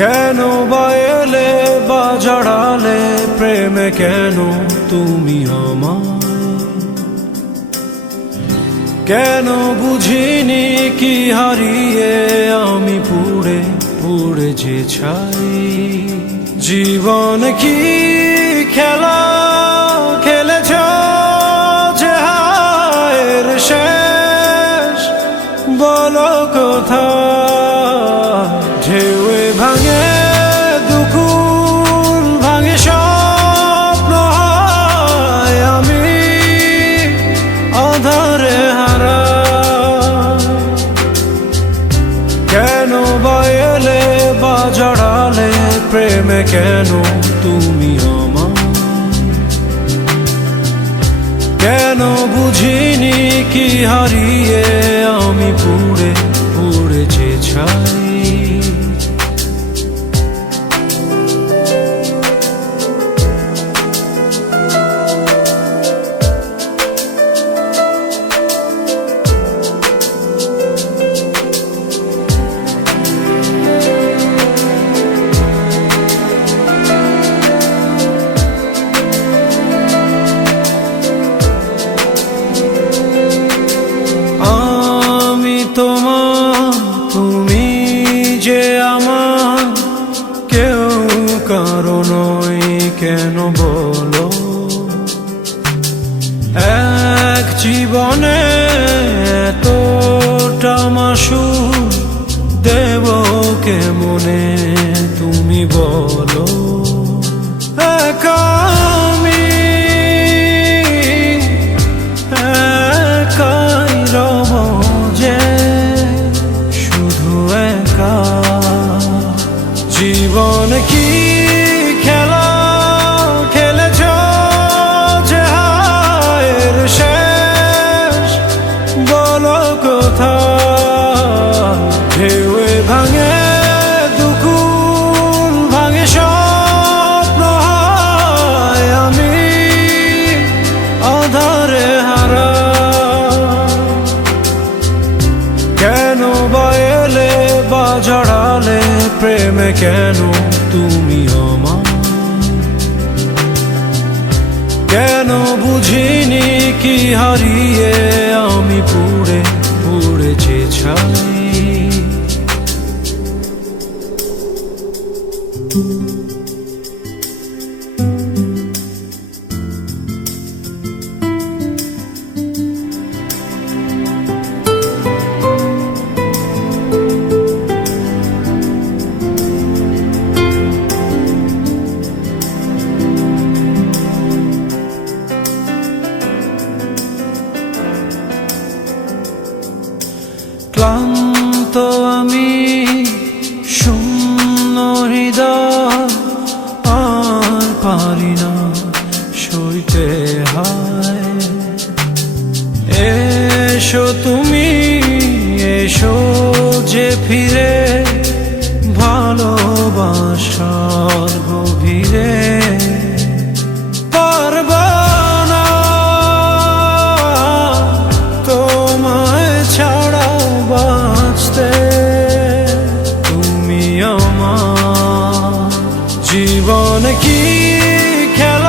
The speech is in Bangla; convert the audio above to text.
কেন বা এলে বা জড়ালে প্রেমে কেন তুমি আমায়? কেন বুঝিনি কি হারিয়ে আমি পুড়ে পুড়ে যে ছাই। জীবন কি খেলা খেলেছ যে হায়ের শেষ বলো কোথায়? ঢেউয়ে ভাঙে দুকুল ভাঙে স্বপ্ন হয় আমি আধারে হারা। কেন বা এলে বা জড়ালে প্রেমে কেন তুমি আমায়? কেন বুঝিনি কি হারিয়ে আমি পুড়ে পুড়ে যে ছাই। তুমি যে আমার কেউ কারো নয় কেন বলো? এক জীবনে এতটা মাসুর দেব কেমনে তুমি বলো? একা আমি একাই রব যে জীবন কি খেলা খেলেছ যে হায়ের শেষ বলো কোথায়? ঢেউয়ে ভাঙে দুকুল ভাঙে স্বপ্ন হয় আমি আধারে হারা। কেন বা এলে বা জড়ালে প্রেমে কেন তুমি আমায়? কেন বুঝিনি কি হারিয়ে আমি পুড়ে পুড়ে যে ছাই। ক্লান্ত আমি শূন্য হৃদয় আর পারি না সইতে হায়। এসো তুমি এসো যে ফিরে ভালোবাসার গভীরে। জীবন কি খেলা